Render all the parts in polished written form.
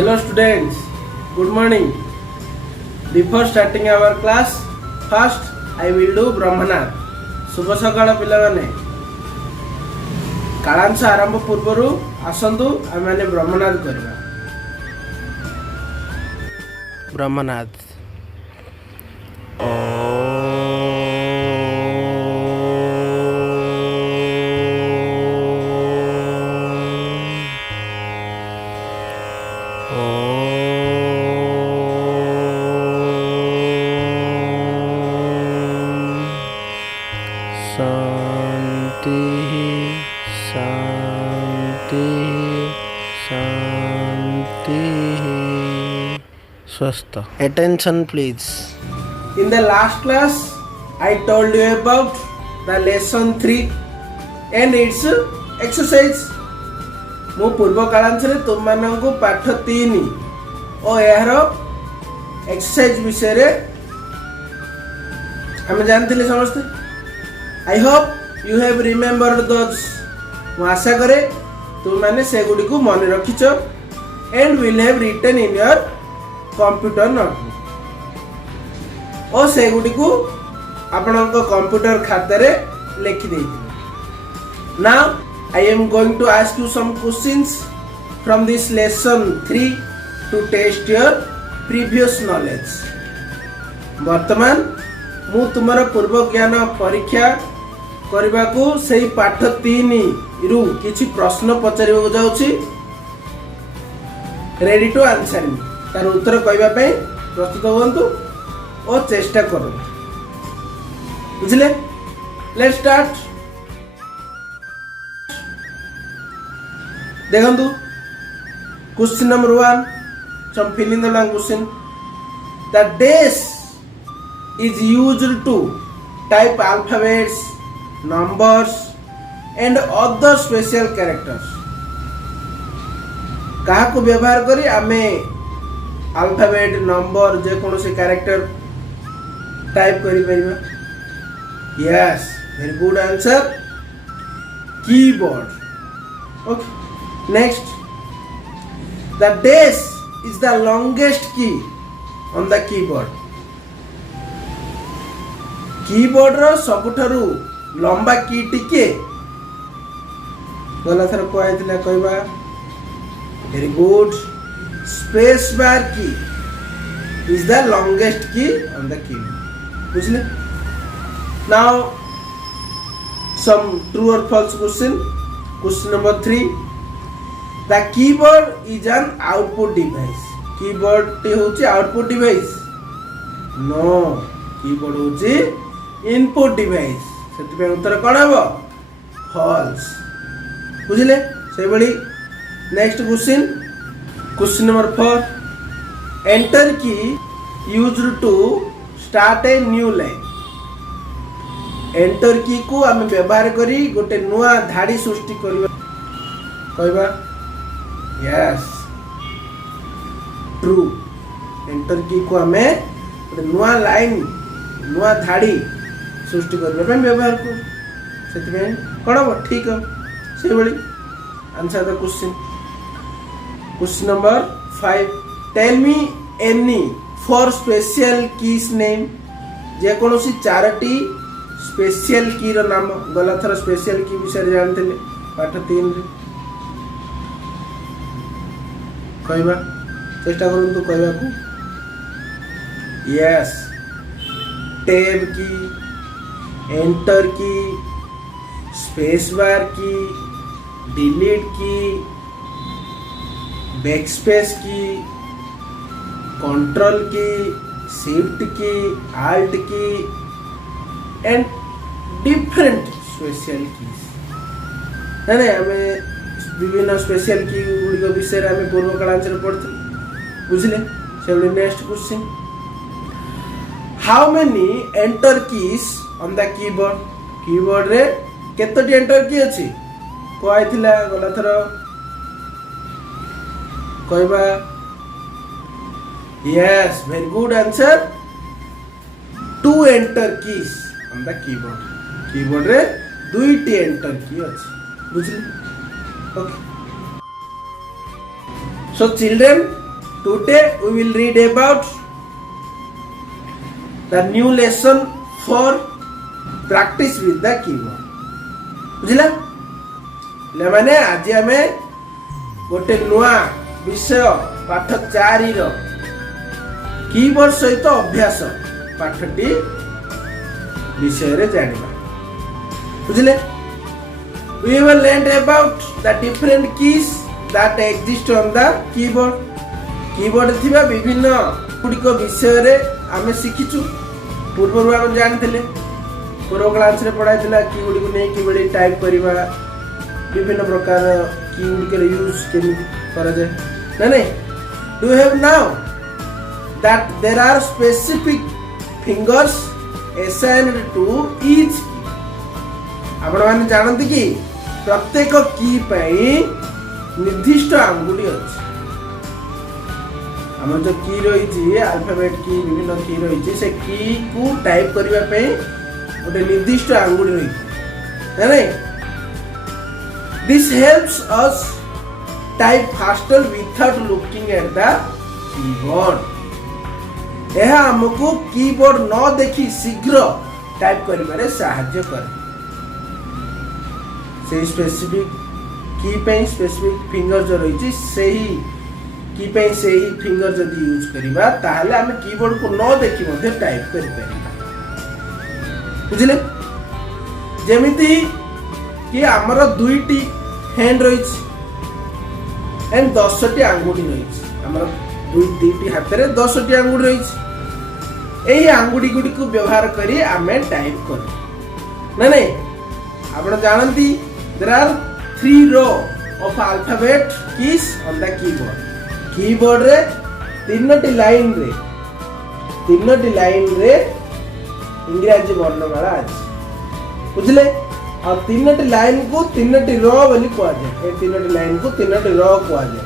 Hello students, good morning. Before starting our class, first I will do Brahmanad. शुभ सकाळ पिलाने कालांश आरंभ पूर्व आसतु आम मैंने ब्रह्मनाद करवा। ब्रह्मनाद शांति शांति शांति स्वस्थ। Attention please. In the last class I told you about the lesson 3 and its exercise. मु पूर्व कालांश रे तुम मानंकु पाठ 3 और यार एक्सरसाइज विषय रे हम जानथिले समझते। I hope you have remembered those. मु आशा करे तुम माने से गुडी को मन रखिछ and will have written in your computer notebook. ओ से गुडी को आपनक कंप्यूटर खाते रे लिखि देइथिले। Now I am going to ask you some questions from this lesson 3 to test your previous knowledge. वर्तमान मु तुमर पूर्व ज्ञान परीक्षा करबा को सही पाठ 3 रु किछि प्रश्न पचारिबा जाउछि। रेडी टू आंसर मी तार उत्तर कहबा पई प्रस्तुत होंतु और चेष्टा करो। बुझले? Let's start. देखंतु question number 1 some fill in the blank question. The dash is used to type alphabets, numbers and other special characters. कहा को व्यवहार करी आमे अल्फाबेट नंबर जे कोनो से कैरेक्टर टाइप करि परिबा। Yes, very good answer, keyboard. Okay, next, the dash is the longest key on the keyboard. Keyboard रो सबुठारु लंबा की टिके गला थर कहैतिला कहबा। Very good, space bar key is the longest key on the keyboard. बुझले? नाउ सम ट्रू और false question. Question number 3, the keyboard is an output device. Keyboard टी होची आउटपुट डिवाइस? नो, कीबोर्ड होची input device. सेति पे उत्तर कोन हबो? फॉल्स। बुझले? से बड़ी next question. Question number 4, enter key used to start a new line. Enter key को हम व्यवहार करी गोटे नुआ धाड़ी सृष्टि करबा कहबा। Yes, true. एंटर की को हमें गोटे नुआ लाइन नुआ धाड़ी सृष्टि करबा पे व्यवहार को सेति में कोन हो? ठीक हो। से बड़ी answer the question. Question number 5, tell me any 4 special keys name. जे कोनोसी 4टी स्पेशल की रो नाम। गला थर स्पेशल की विषय जानथिले पाठ 3 रे कहबा। चेष्टा करंतु कहबा को। यस, टैब की, एंटर की, स्पेस बार की, डिलीट की, बैकस्पेस की, कंट्रोल की, शिफ्ट की, आल्ट की एंड डिफरेंट स्पेशल कीज। ना हमें विभिन्न स्पेशल की गुड़िक विषय में पूर्व कालांचल पढ़ते। बुझले? से next question, how many enter keys on the keyboard. Keyboard रे केतोटी एंटर की अछि कहैथिला गला थर कहबा। Yes, very good answer, 2 enter keys on the keyboard. Keyboard रे 2टी एंटर की अछि। बुझले? Okay, So children, today we will read about the new lesson for practice with the keyboard. बुझिला ले माने आज आमे गोटे नुआ विषय पाठ 4 रो कीबोर्ड सहित अभ्यास पाठटी विषय रे जानिबा बुझिले. We will learn about the different keys that exist on the keyboard. Keyboard थिबा विभिन्न गुडिक विषय रे आमे सिखिचु. पूर्व आमे जानथिले पूर्व क्लास रे पढाइथिला की गुडी को नै की बडी टाइप करिबा विभिन्न प्रकार की गुडी के यूज केमि करा जाय ना नै. Do you have now that there are specific fingers assigned to each key. आपण माने जानନ୍ତି कि प्रत्येक की पई निर्दिष्ट आंगुली अछि. हमर जो की रही छी अल्फाबेट की विभिन्न की रही छी से की को टाइप करिवा पई ओटे निर्दिष्ट आंगुली रही है नै. This helps us type faster without looking at the keyboard. यह हमको कीबोर्ड न देखि शीघ्र टाइप करिबारे सहायता करे. से स्पेसिफिक की पे स्पेसिफिक फिंगर जो रही सही की पे सही फिंगर जदि यूज करिबा ताहले हम कीबोर्ड को न देखि मध्ये टाइप करि परिबा. बुझिले जेमिति कि हमर दुईटी हैंड रही एंड 10 टी आंगुठी रही. हमर दुईटी हाथ रे 10 टी आंगुठी रही. एही आंगुठी गुडी को व्यवहार करी आमे टाइप कर ना नै. आपण जानंती there are 3 row of alphabet keys on the keyboard. keyboard रे तीनटी लाइन रे इंग्रजी वर्णमाला अछि. बुझले आ तीनटी लाइन को तीनटी रो बोली कहआ जाय. ए तीनटी लाइन को तीनटी रो कहआ जाय.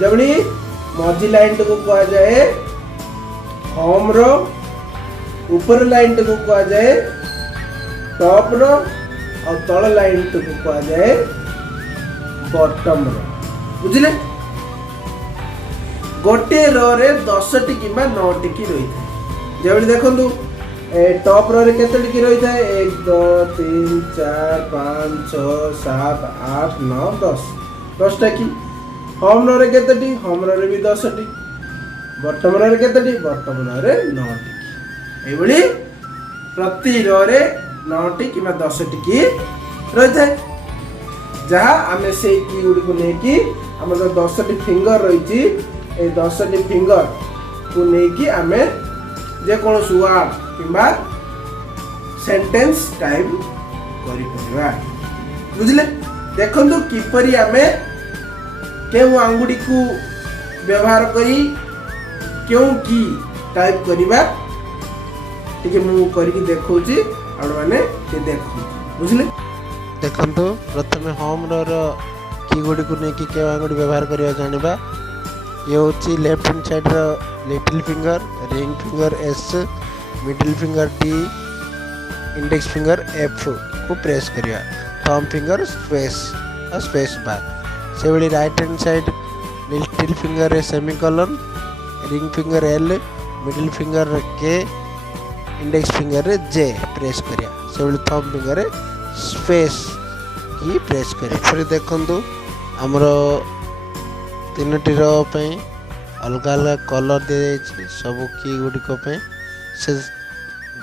जबड़ी मझी लाइन को कहआ जाय होम रो, ऊपर लाइन को कहआ जाय टॉप रो और तल लाइन को कहआ जाए बॉटम रो. बुझले गोटे रो रे 10 टी किबा 9 टी की रही था. जेबडी देखंतु ए टॉप रो रे केते की रही था 1 2 3 4 5 6 7 8 9 10 टा की. होम रो रे केते टी होम रो रे भी 10 टी. बॉटम रो रे केते टी बॉटम रो रे 9 टी. एबडी प्रति रो रे 9 टी किबा 10 टी की रही है. जहाँ आमे से की गुडी को नै की हमर 10 टी फिंगर रही छी ए 10 टी फिंगर को नै की आमे जे कोन वर्ड किबा सेंटेंस टाइप करि परबा. बुझले देखंतु किपरि आमे केउ आंगुडी को व्यवहार करी केउ की टाइप करिबा. ठीक मु करिकि देखौची आड़ माने के देखु. बुझले देखंतु प्रथमे होम रो की गुडी को नै की के आंगुडी व्यवहार करिया जानिबा. ये होची लेफ्ट हैंड साइड रो little finger, ring finger S, middle finger D, index finger F को प्रेस करिया. Thumb finger space bar. से बडी right hand side little finger रे semicolon, ring finger L, middle finger K, index finger रे J press करिया. से बडी thumb finger रे स्पेस की प्रेस करिया. फिर देखंतु हमरो तीनटी रो पे अलग अलग कलर दे जाइछि. सब की गुडी को पे से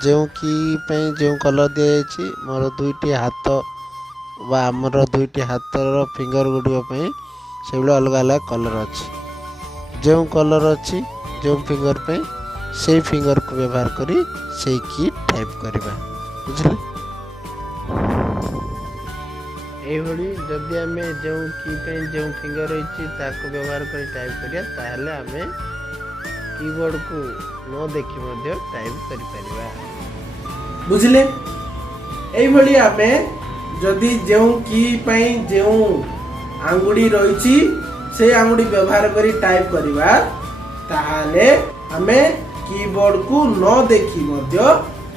जो की पे जो कलर दे जाइछि मोर दुईटी हाथ बा हमर दुईटी हाथ रो फिंगर गुडी पे से अलग अलग कलर अछि. जो कलर अछि जो फिंगर पे से फिंगर को व्यवहार करी से की टाइप करबा. बुझले एभली जदि आमे जो की पे जो फिंगर रही ताको व्यवहार कर टाइप करिया ताहले आमे कीबोर्ड को न देखि मध्ये टाइप करि परिबा. बुझले एभली आमे जदि जो की पे जो आंगुडी रही से आंगुडी व्यवहार करी टाइप करिबा ताहले आमे कीबोर्ड को न देखि मध्ये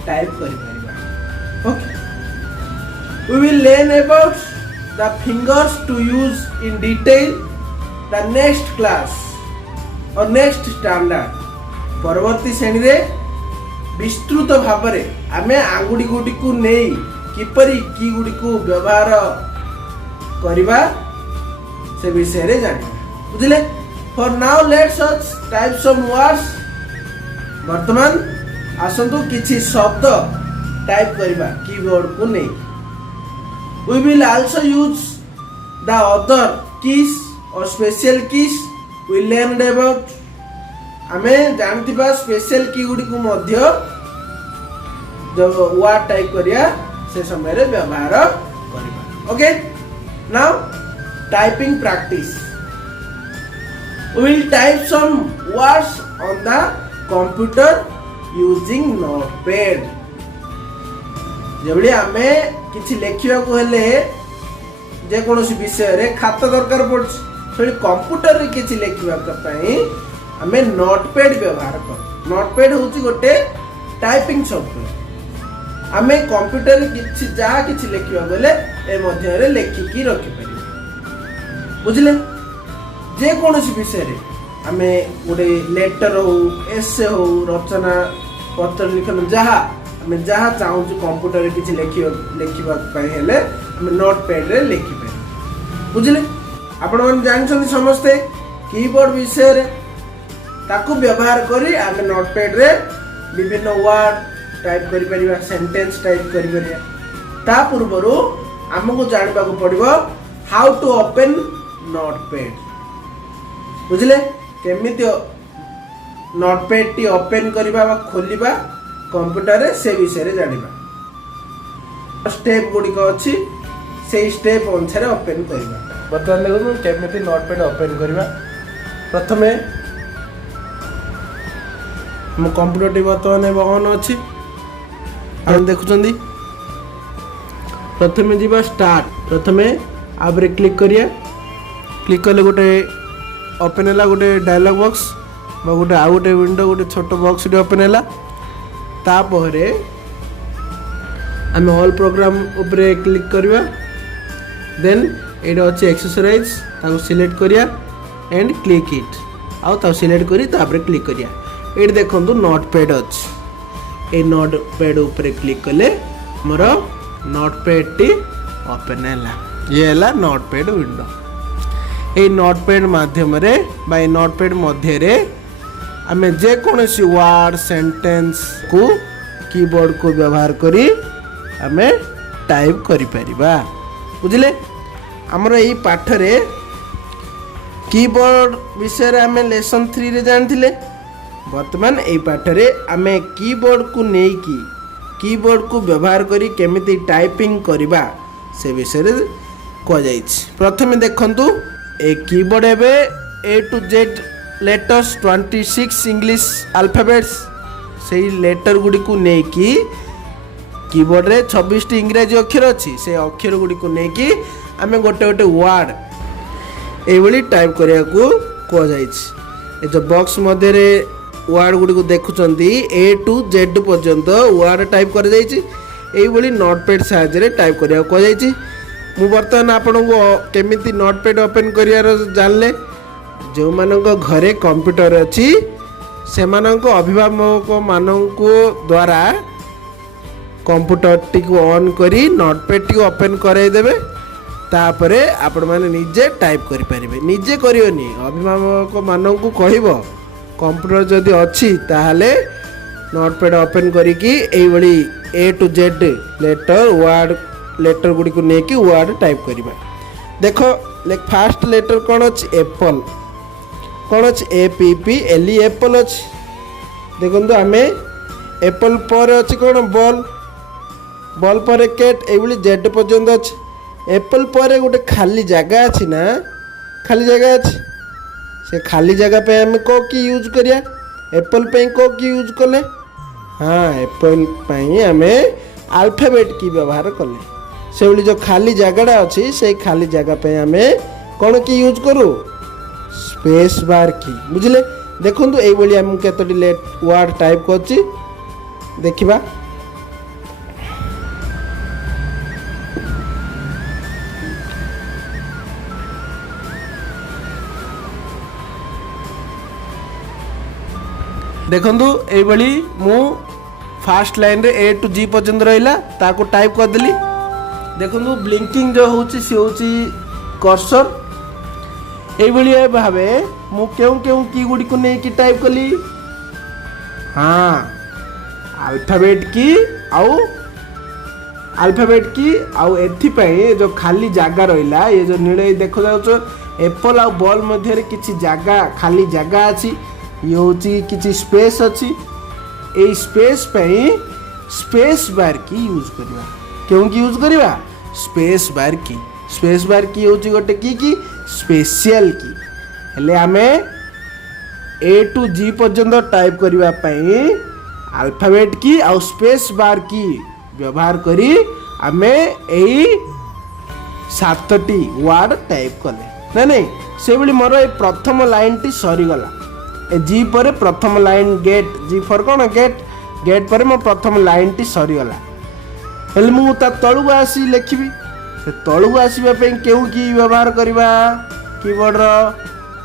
टाइप करि परिबा. Okay we will learn about the fingers to use in detail the next class. और नेक्स्ट स्टैंडर्ड परवर्ती श्रेणी रे विस्तृत भाव में आम आंगुड़ी गुड़ी को नहीं किपरि की गुड़ी को व्यवहार करवा से विषय रे जानिबा बुझिले। For now let's us type some words वर्तमान आसंतु किछि शब्द टाइप करवा कीबोर्ड को नहीं। We will also use the other keys और special keys we learned about आमे जानथिबा स्पेशल की गुडी को मध्य जब वर्ड टाइप करिया से समय रे व्यवहार करबा। Okay now typing practice we will type some words on the computer using notepad। जबड़ी आमे किछि लेखिया को हेले जे कोनोसी विषय रे खाता दरकार पड़छ सेही कंप्यूटर रे किछि लेखिया पई आमे नोटपैड व्यवहार कर। नोटपैड होची गोटे टाइपिंग सॉफ्टवेयर आमे कंप्यूटर रे किछि जहा किछि लेखिया गले ए मध्य रे लेखिकी रखि परिबे बुझले। जे कोनोसी विषय रे आमे गोटे लेटर हो एसे हो रचना पत्र लिखन जहा आमे जहा चाहू कंप्यूटर रे किछि लेखिबा पई हेले आमे नोटपैड रे लेखि पे बुझले। आपण मन जानछन समस्ते कीबोर्ड विषय रे ताकू व्यवहार करी आमे नोटपैड रे विभिन्न वर्ड टाइप करि परिबा सेंटेंस टाइप करि परिबा। ता पूर्वरु हमकु जानबा को पड़िबो हाउ टू ओपन नोटपैड बुझले केमिति नोटपैड टी ओपन करिबा बा खोलिबा कंप्यूटर रे से विषय रे जानिबा। स्टेप गुडी को अछि से स्टेप अनुसार ओपन करिबा। बर्तमान देखो केमिति नोटपैड ओपन करिबा। प्रथमे हम कंप्यूटर टी बर्तमान बहन अछि हम देखुचंदी प्रथमे जीवा स्टार्ट प्रथमे आबरे क्लिक करिया क्लिक करले गोटे ओपन हैला गोटे डायलॉग बॉक्स बा गोटे आ गोटे विंडो गोटे छोट बॉक्स ओपन हैला तापरे आम ऑल प्रोग्राम ऊपर क्लिक करवा देन एटा अच्छे एक्सरसाइज ताको सिलेक्ट करिया एंड क्लिक इट आउ सिलेक्ट करी तापरे क्लिक करिया। ये देखंतु नोटपैड अच्छे ए नोटपैड ऊपर क्लिक कले मोर नोटपैड टी ओपन हैला ये हैला नोटपैड विंडो। ए नोटपैड माध्यम रे बाय नोटपैड मध्य रे आमे जे कोनोसी वर्ड सेंटेंस को कीबोर्ड को व्यवहार करी आमे टाइप करि परिबा बुझले। हमर एई पाठ रे कीबोर्ड विषय रे आमे लेसन 3 रे जानथिले। वर्तमान एई पाठ रे आमे कीबोर्ड को नेई की कीबोर्ड को व्यवहार करी केमिति टाइपिंग करिबा से विषय रे को जाइछ। प्रथमे देखंतु ए कीबोर्ड एबे A to Z letters 26 English alphabets से लेटर गुडी को नै की कीबोर्ड रे 26 टी इंग्रजी अक्षर अछि से अक्षर गुडी को नै की आमे गोटे गोटे वर्ड ए बली टाइप करिया को जाइछ। ए जो बॉक्स मध्य रे वर्ड गुडी को देखुचंदी A to Z पर्यंत वर्ड टाइप कर जाइछ। ए बली नोटपैड सहायता रे टाइप करिया को जाइछ। मु बर्तमान आपन को केमिति नोटपैड ओपन करियार जानले जो मानक घरे कंप्यूटर अछि से मानक अभिभावक मानक द्वारा कंप्यूटर टी को ऑन करी नोटपैड टी ओपन कराई देबे तापरे आपण माने निजे टाइप करि परिबे। निजे करियोनी अभिभावक मानक कहइबो कंप्यूटर जदी अछि ताहाले नोटपैड ओपन करी की एई बडी A to Z letter word letter गुडी को नेकी वर्ड टाइप करिबा। देखो फास्ट लेटर कोन अछि एप्पल कोन अछि APPLE एप्पल अछि। देखंतु आमे एप्पल पर अछि कोन बॉल बॉल पर कैट एबली जेड पर्यंत अछि। एप्पल पर गोटे खाली जगह अछि ना खाली जगह अछि से खाली जगह पे हम को की यूज करिया एप्पल पे को की यूज कले हाँ एप्पल पे हमें अल्फाबेट की व्यवहार कले से जो खाली जगह अच्छी से खाली जगह पे हमें कौन की यूज करूँ स्पेस बार की बुझले। देखो ये केतोटी लेट वर्ड टाइप कर देखिबा देखंतु एइबली मु फास्ट लाइन रे ए टू जी पर्यंत रहिला ताको टाइप कर देली। देखंतु ब्लिंकिंग जो होची से होची कर्सर। एइबली भाबे मु केउ केउ की गुडी को नै की टाइप कली। हां अल्फाबेट की आउ एथि पई जो खाली जागा रहिला ये जो नीले देखो जाउछो एप्पल आ बॉल मध्य रे किछि जागा खाली जागा अछि। ये होची किछि स्पेस अछि। ए स्पेस पई स्पेस बार की यूज करबा। क्यों की यूज करबा स्पेस बार की होची गोटे की स्पेशल की। हेले हमें ए टू जी पर्यंत टाइप करबा पई अल्फाबेट की आ स्पेस बार की व्यवहार करी आमे एई 7टी वर्ड टाइप कले नहीं से बली मोर ए प्रथम लाइन टी सरी गला। ए जी पर प्रथम लाइन गेट जी फॉर कोन गेट पर मो प्रथम लाइन टी सरी गला। हेले मु ता तळु आसी लिखिबी से तळु आसीबा पे केउ की व्यवहार करबा कीबोर्ड रो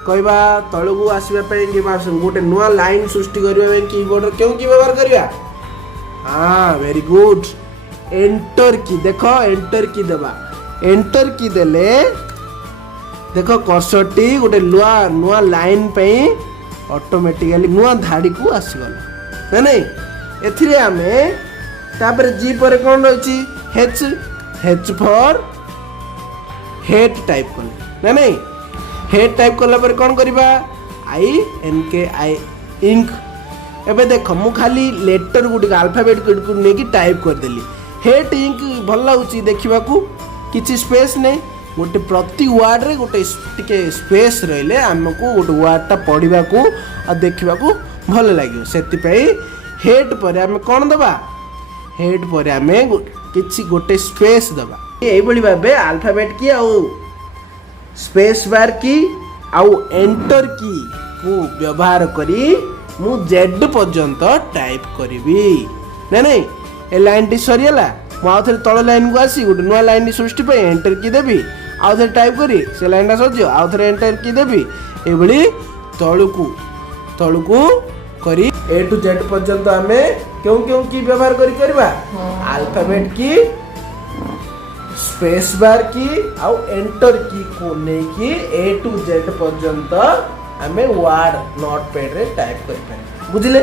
कहबा तळु आसीबा पे कि गोटे नुआ लाइन सृष्टि करबा पे कीबोर्ड रो केउ की व्यवहार करबा। हां वेरी गुड एंटर की देखो एंटर की देबा। एंटर की देले देखो कर्सर टी गोटे नुआ लाइन पे ऑटोमेटिकली नुआ धाड़ी को आसी गला नहीं एथिरे आमे तापर जी पर कोन रहची एच फॉर हेड टाइप करले नहीं हेड टाइप करला पर कोन करबा आई एन के आई इंक। एबे देखो मु खाली लेटर गुडी अल्फाबेट गुडी को नेकी टाइप कर देली। हेड इंक भल लाउची देखिबा को किछि स्पेस नै गोटे प्रति वर्ड रे गोटे टिके स्पेस रहिले हमको गोटे वर्ड टा पढिबा को आ देखिबा को भल लागियो। सेति पई हेड पर हम कोन दबा हेड पर हमें किछि गोटे स्पेस दबा। एई बळी भाबे अल्फाबेट की आउ स्पेस बार की आउ एंटर की को व्यवहार करी मु जेड पर्यंत टाइप करिवि नहीं ए लाइन टी सरियला मु आउथरे तळ लाइन को आसी गोटे नुआ लाइन सृष्टि पे एंटर की देबी आउथरे टाइप करी से लाइन टा सजियो आउथरे एंटर की देबी ए बळी तळुकु करी ए टू जेड पर्यंत हमें क्यों की व्यवहार करी करबा अल्फाबेट की स्पेस बार की आउ एंटर की को नेकी ए टू जेड पर्यंत हमें वर्ड नोटपैड रे टाइप करि पारे बुझिले।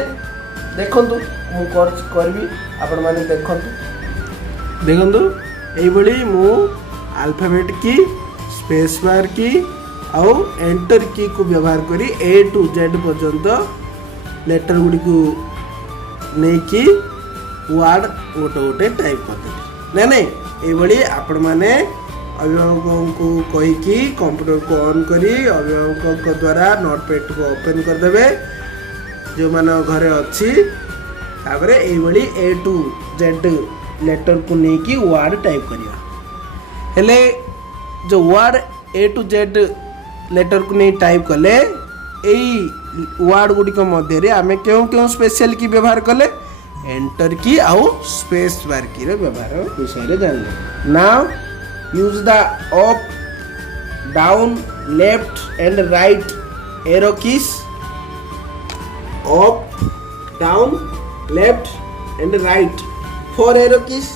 देखंतु मु करबी आपण माने देखंतु एई बळी मु अल्फाबेट की स्पेस बार की आउ एंटर की को व्यवहार करी ए टू जेड पर्यंत लेटर गुडी को नेकी वर्ड गोटे टाइप कर नहीं एई बळी आपण माने अभिभावकों को कहीकि कंप्यूटर को ऑन करी अभिभावकों द्वारा नोटपैड को ओपन कर देबे जो माने घरे अच्छी तापरे एई बळी ए टू जेड लेटर को नेकी वर्ड टाइप करिया। हेले जो word A to Z letter को नहीं टाइप कले एई वर्ड गुडी को मध्य रे हमें क्यों स्पेशल की व्यवहार कले एंटर की आउ स्पेस बार की रे व्यवहार विषय रे जानले। Now use the up down left and right arrow keys up down left and right 4 arrow keys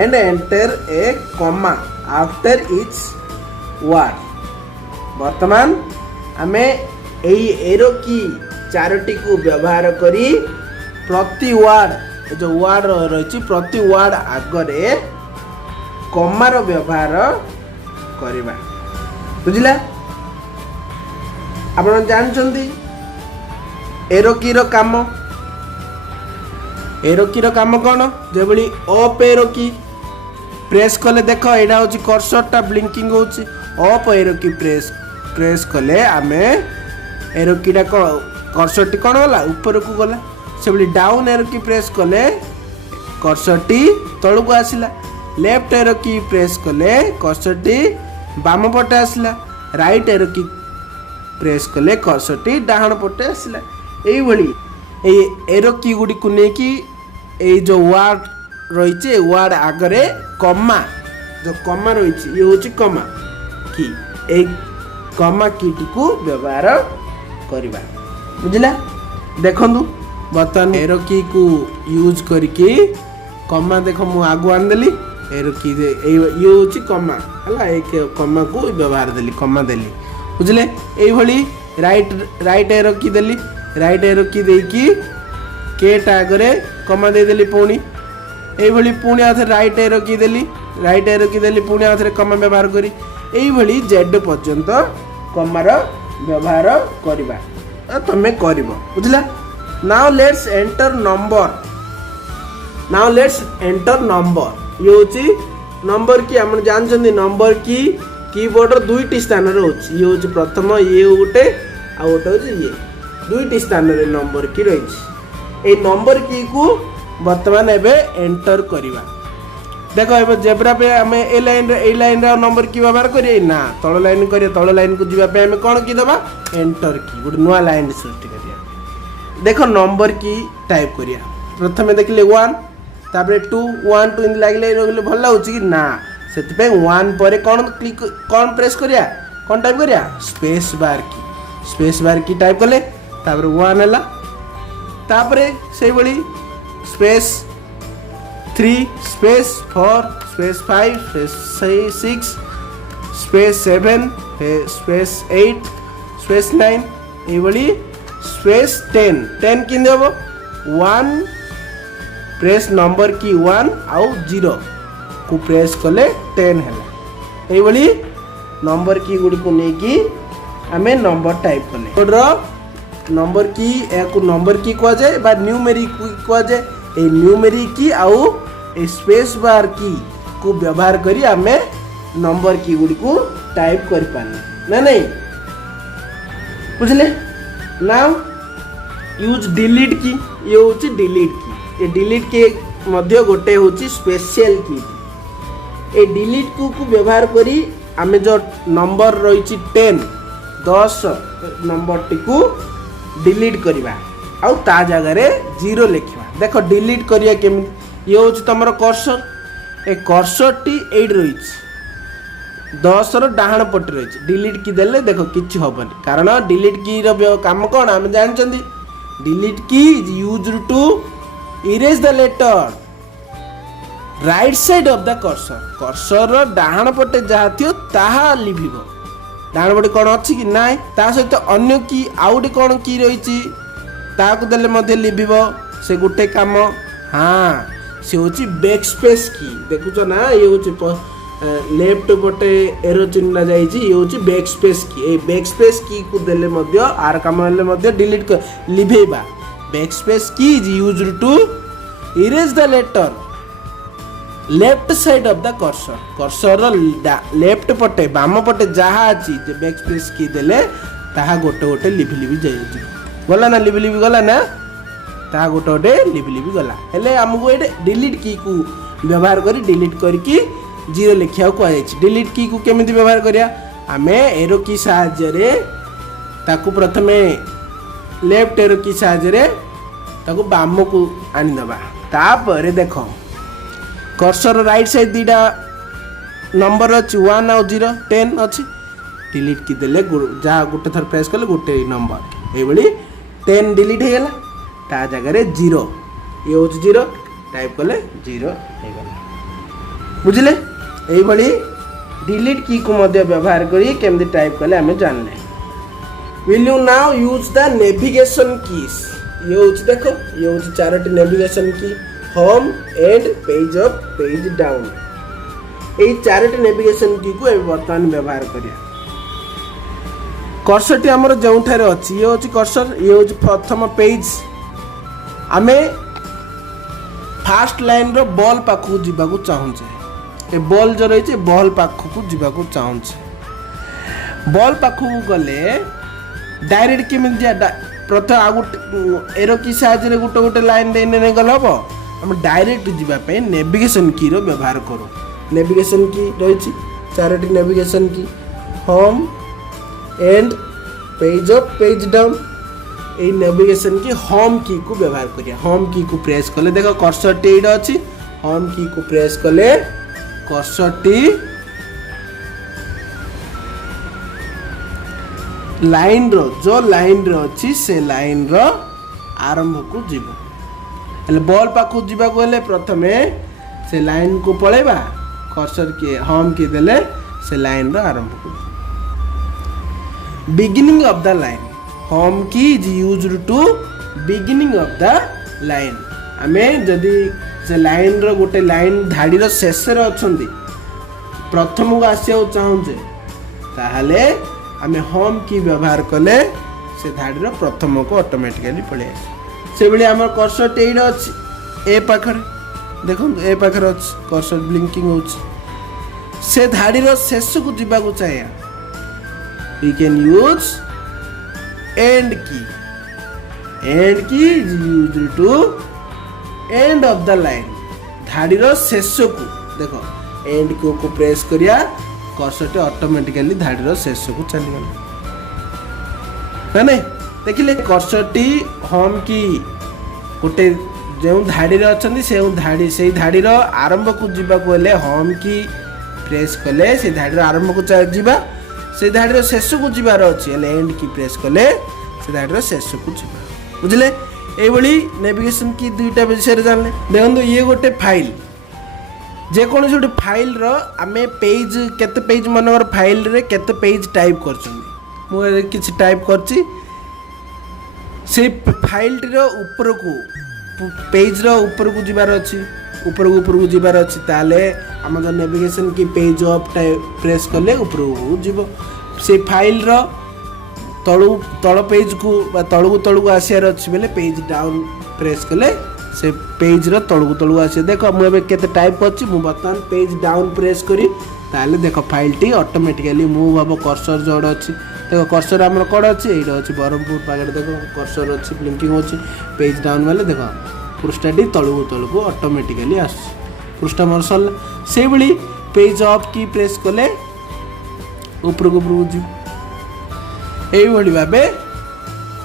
and enter a comma after each word। वर्तमान आमे एई एरो की चारोटी को व्यवहार करी प्रति वर्ड जो वर्ड रही प्रति वर्ड आगरे कॉमा रो व्यवहार करिबा बुझिला। आपण जानछंती एरो की रो काम कोन जेबली अप एरो की प्रेस कले देखो एडा होची कर्सर टा ब्लिंकिंग होची अप एरो की प्रेस कले आमे एरो कीडा कर्सर टी कोन होला ऊपर को गला सेबली डाउन एरो की प्रेस कले कर्सर टी तळु को आसिला लेफ्ट एरो की प्रेस कले कर्सर टी बाम पटे आसिला राइट एरो की प्रेस कले कर्सर टी डाहण पटे आसिला। एई भली ए एरो की गुडी को नेकी ए जो वर्ड रही वर्ड आगरे कॉमा जो कॉमा रही ये होची कॉमा की ए कॉमा की को व्यवहार करबा। बुझला देखंतु बर्तमान एरो की को यूज करके कमा देख मु आगु आनदेली एरो की ये होची कमा हला एक कमा को व्यवहार देली कमा देली बुझले एई भली राइट एरो की देली राइट एरो की देकी के टागरे कमा दे देली पुणी एई भली पुणी आथे राइट एरो की देली राइट एरो की देली पुणी आथे कमा व्यवहार करी एई भली जेड पर्यंत कमार व्यवहार करबा तमे करबो बुझला नाउ लेट्स एंटर नंबर ये होची नंबर की हम जानछन्ती नंबर की कीबोर्ड रो दुईटी स्थान रे होची ये होची प्रथम ये गोटे आ गोटे होची ये दुईटी स्थान रे नंबर की रहिछि ए नंबर की को वर्तमान एबे एंटर करिवा देखो एबे जेब्रा पे हमें ए लाइन रे नंबर की व्यवहार करिए ना तळ लाइन करिए तळ लाइन को जीवा पे हमें कोन की दबा एंटर की गोटे नुवा लाइन सृष्टि करिया देखो नंबर की टाइप करिया प्रथमे देखले 1 तापरे 2 1 2 इन लागले रगले भल लाउची कि ना सेति पे 1 परे कोन प्रेस करिया कोन टाइप करिया स्पेस बार की टाइप करले तापरे 1 हला तापरे सेई बळी space 3 space 4 space 5 space 6 space 7 space 8 space 9 ए बळी स्पेस 10 कि देव 1 प्रेस नंबर की 1 आउ 0 को प्रेस कले 10 है ये बड़ी नंबर की गुडी को नेकी हमें नंबर टाइप कले कोड रो नंबर की को नंबर की कह जाए बा न्यूमेरिक की कह जाए ए न्यूमेरिक की आउ ए स्पेस बार की को व्यवहार करी हमें नंबर की गुडी को टाइप कर पानी ना नहीं बुझले नाउ यूज डिलीट की ये होची डिलीट की ये डिलीट के मध्य गोटे होची स्पेशल की ए डिलीट को व्यवहार करी आमे जो नंबर रही 10 नंबर टी को डिलीट करवा आउ ता जगह रे 0 लिखवा देखो डिलीट करिया केमी ये होची तमरो कर्सर ए कर्सर टी एड रही 10 रो डाहाण पट रही डिलीट की देले देखो किछि होबनी कारण डिलीट की रो काम कोन हम जानचंदी delete key is used to erase the letter right side of the cursor रो डाहाण पटे जहा थियो ताहा लिभिबो डाहाण पटे कोन अछि कि नाय ता सहित अन्य की आउडी कोन की रहिछि ताकू देले मध्ये लिभिबो से गुटे काम हां से होछि बैक स्पेस की देखुछो ना ये होछि लेफ्ट पटे एरो चिन्ह जाइछि ये होछि बैक स्पेस की ए बैक स्पेस की को देले मध्ये आर काम हेले मध्ये डिलीट कर लिभेबा back space key is used to erase the letter left side of the cursor left पटे बाम पटे जहा अछि जे बैक स्पेस की देले ताहा गोटे गोटे लिभि जाइछि गला ना लिभि गला ना ताहा गोटे गोटे लिभि गला हेले हमको एटे डिलीट की को व्यवहार करी डिलीट करके 0 लिखिया को आइछि डिलीट की को केमिति व्यवहार करिया हमें एरो की सहायता रे ताकू प्रथमे लेफ्ट एरो की सहायता रे ताकू बाम को आनि दबा तापर देखो कर्सर राइट साइड दीटा नंबर अछि 1 और 0 10 अछि डिलीट की देले जहा गोटे थर प्रेस करले गोटे नंबर ए बली 10 डिलीट हे गेला ता जगह रे 0 ये होछि 0 टाइप करले 0 हे गेला बुझले ए बली डिलीट की को मध्य व्यवहार करी केमदि टाइप करले हमें जानले will you now use the navigation keys ये होछि देखो ये होछि चारोटी नेविगेशन की home and page up page down A Charoti navigation की को वर्तमान व्यवहार करिया कर्सर टी हमर जौठारे अछि ये होछि कर्सर ये होछि प्रथम पेज आमे फर्स्ट लाइन रो बॉल पाखु जिबा को चाहू छे ए बॉल जो रही बॉल पाखु जीवा को चाहूँ बॉल पाखु गले डायरेक्ट के मिल जाए प्रथम आगु एरो की साहाଯ୍य रे गोटे गोटे लाइन देने गल हम हम डायरेक्ट जीवाई नेविगेशन की रो व्यवहार करूँ नेविगेशन की रही चारोटी नेविगेशन की home and page up page down A navigation की होम की को व्यवहार करिया होम की को प्रेस कले देखो कर्सर टी एडा अछि होम की को प्रेस कले कर्सर टी लाइन रो जो लाइन रो अच्छी से लाइन रो आरंभ को जीव हेले बॉल पाखु जीवा को हेले प्रथमे से लाइन को पळेबा कर्सर के होम की देले से लाइन रो आरंभ को beginning of the line home key is used to beginning of the line आमे जदी से लाइन रो गोटे लाइन धाड़ी रो शेष रे अछंती प्रथम को आसिया चाहूचे ताहले आमे होम की व्यवहार कले से धाड़ी रो प्रथम को ऑटोमेटिकली पळे आसे से बेले हमर कर्सर टेइड अछि ए पाखरे देखो ए पाखरे अछि कर्सर ब्लिंकिंग होछि से धाड़ी रो शेष को जीवा को चाहिए we can use end key is used to end of the line धाड़ी रो शेष को देखो end को प्रेस करिया कर्सर टे ऑटोमेटिकली धाड़ी रो शेष को चली गला ना देखिले कर्सर टी होम की गोटे जो धाड़ी रे अछंती से धाड़ी रो आरंभ को जीवा को हेले होम की प्रेस कले से धाड़ी रो आरंभ को जीवा से धाड़ी रो शेष को जीवार अछि हेले एंड की प्रेस कले से धाड़ी रो शेष को जीवा बुझले ए बळी नेविगेशन की दुईटा विषय रे जानले देखंतु ये गोटे फाइल जे कोन जोटे फाइल रो आमे पेज केते पेज मनवर फाइल रे केते पेज टाइप करछनी मु किछि टाइप करछि से फाइल रो ऊपर को पेज रो ऊपर को जीवार अछि ऊपर को जीवार अछि ताले हम जो नेविगेशन की पेज अप प्रेस कले ऊपर को जीव से फाइल रो तळ पेज को तळू को आसियार अछि बेले पेज डाउन प्रेस कले से पेज रो तळू आसे देखो मु एबे केते टाइप करछि मु बर्तमान पेज डाउन प्रेस करी ताले देखो फाइल टी ऑटोमेटिकली मूव हबो कर्सर जोड अछि देखो कर्सर हमर कोड अछि एडो अछि बरहमपुर पागड देखो कर्सर अछि ब्लिंकिंग अछि पेज डाउन वाले देखो पृष्ठटी तळू को ऑटोमेटिकली आस पृष्ठ मोर सल से बळी पेज अप की प्रेस कले ऊपर को जी एई बळी भाबे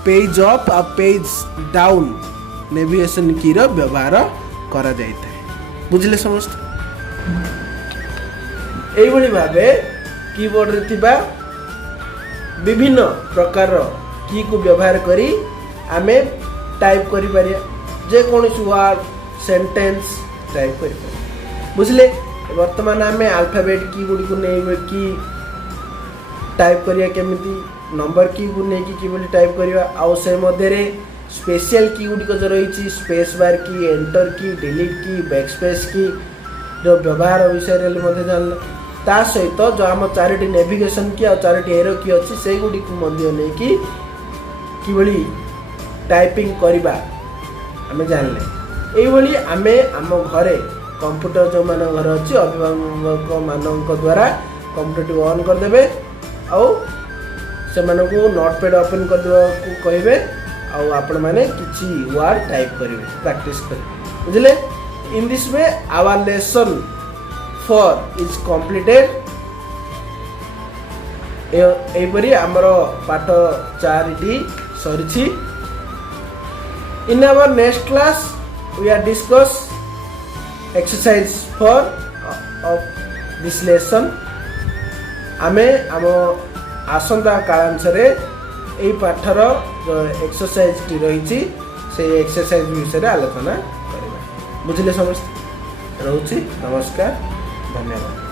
पेज अप आ पेज डाउन नेविगेशन की रो व्यवहार करा जायता है बुझले समस्त एई बळी भाबे कीबोर्ड रे थिबा विभिन्न प्रकार की को व्यवहार करी आमे टाइप करि पारिया जे कोनोसी वर्ड सेंटेंस टाइप करि पारिया बुझले वर्तमान आमे अल्फाबेट की गुडी को नै की टाइप करिया केमिति नंबर की को नै की बोली टाइप करिया आ से मध्ये रे स्पेशल की गुडी को जो रही स्पेस बार की एंटर की डिलीट की बैकस्पेस की जो व्यवहार विषय रे मध्ये जानले ता सहित जो हम चारिटी नेविगेशन की और चारिटी एरो की अछि से गुडी को मध्ये नै की बोली टाइपिंग करिबा हमें जानले एई बोली हमें हम घरे कंप्यूटर जो मान घर अछि अभिभावक मानक द्वारा कंप्यूटर ऑन कर देबे आ से माने को नोटपैड ओपन कर देबा को कहबे आ आपण माने किछि वर्ड टाइप करिवे प्रैक्टिस करिवे बुझले in this way our lesson 4 is completed ए परी हमरो पाठ 4 टी सरिछि in our next class we are discuss exercise 4 of this lesson आमे हम आसंता कालांशरे एई पाठर जो एक्सरसाइज टी रही से एक्सरसाइज विषय आलोचना करिबा बुझले समस्त रहउछि नमस्कार धन्यवाद।